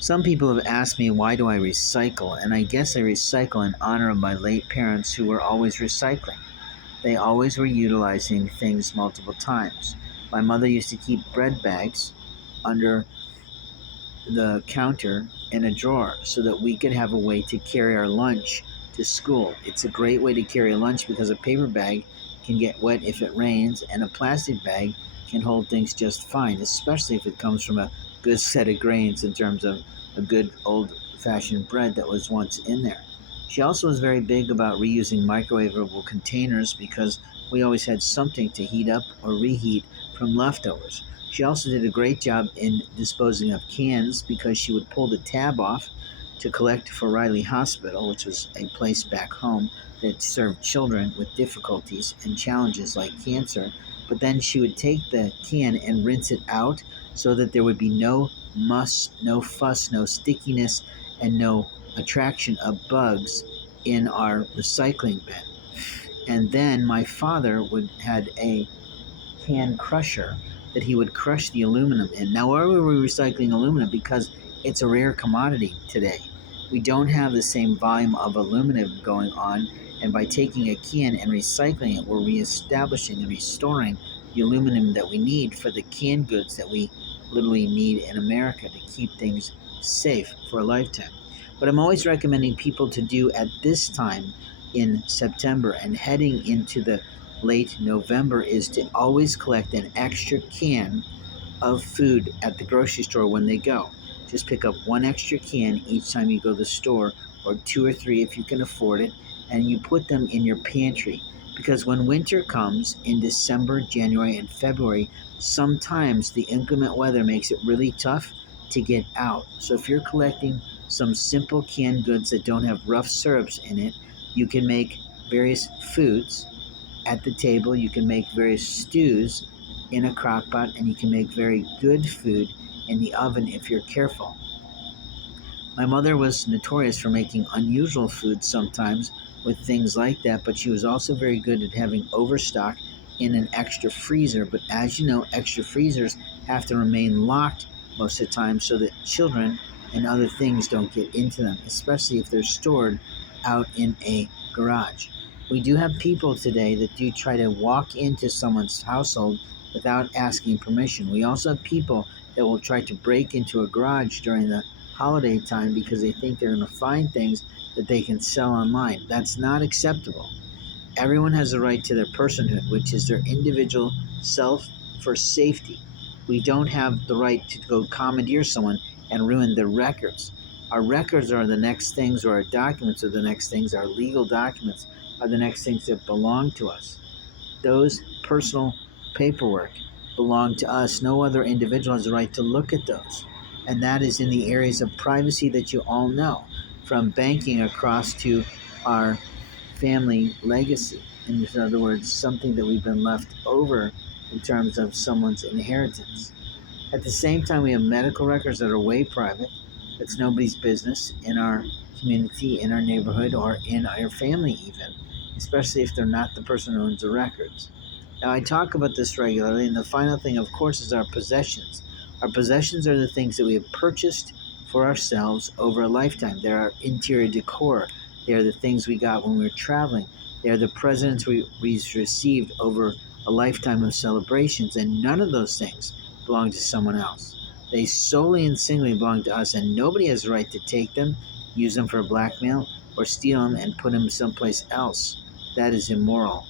Some people have asked me why do I recycle, and I guess I recycle in honor of my late parents who were always recycling. They always were utilizing things multiple times. My mother used to keep bread bags under the counter in a drawer so that we could have a way to carry our lunch to school. It's a great way to carry a lunch because a paper bag can get wet if it rains, and a plastic bag can hold things just fine, especially if it comes from a good set of grains in terms of a good old fashioned bread that was once in there. She also was very big about reusing microwavable containers because we always had something to heat up or reheat from leftovers. She also did a great job in disposing of cans because she would pull the tab off to collect for Riley Hospital, which was a place back home that served children with difficulties and challenges like cancer. But then she would take the can and rinse it out so that there would be no muss, no fuss, no stickiness, and no attraction of bugs in our recycling bin. And then my father would had a can crusher that he would crush the aluminum in. Now, why were we recycling aluminum? Because it's a rare commodity today. We don't have the same volume of aluminum going on, and by taking a can and recycling it, we're reestablishing and restoring the aluminum that we need for the canned goods that we literally need in America to keep things safe for a lifetime. What I'm always recommending people to do at this time in September and heading into the late November is to always collect an extra can of food at the grocery store when they go. Just pick up one extra can each time you go to the store, or two or three if you can afford it, and you put them in your pantry. Because when winter comes in December, January, and February, sometimes the inclement weather makes it really tough to get out. So if you're collecting some simple canned goods that don't have rough syrups in it, you can make various foods at the table. You can make various stews in a crock pot, and you can make very good food in the oven if you're careful. My mother was notorious for making unusual foods sometimes with things like that, but she was also very good at having overstock in an extra freezer. But as you know, extra freezers have to remain locked most of the time so that children and other things don't get into them, especially if they're stored out in a garage. We do have people today that do try to walk into someone's household without asking permission. We also have people that will try to break into a garage during the holiday time because they think they're going to find things that they can sell online. That's not acceptable. Everyone has a right to their personhood, which is their individual self for safety. We don't have the right to go commandeer someone and ruin their records. Our records are the next things, or our documents are the next things, our legal documents are the next things that belong to us. Those personal paperwork belong to us. No other individual has a right to look at those. And that is in the areas of privacy that you all know, from banking across to our family legacy. In other words, something that we've been left over in terms of someone's inheritance. At the same time, we have medical records that are way private. It's nobody's business in our community, in our neighborhood, or in our family, even, especially if they're not the person who owns the records. Now, I talk about this regularly, and the final thing, of course, is our possessions. Our possessions are the things that we have purchased for ourselves over a lifetime. They're our interior decor. They are the things we got when we were traveling. They are the presents we received over a lifetime of celebrations, and none of those things belong to someone else. They solely and singly belong to us, and nobody has the right to take them, use them for blackmail, or steal them and put them someplace else. That is immoral.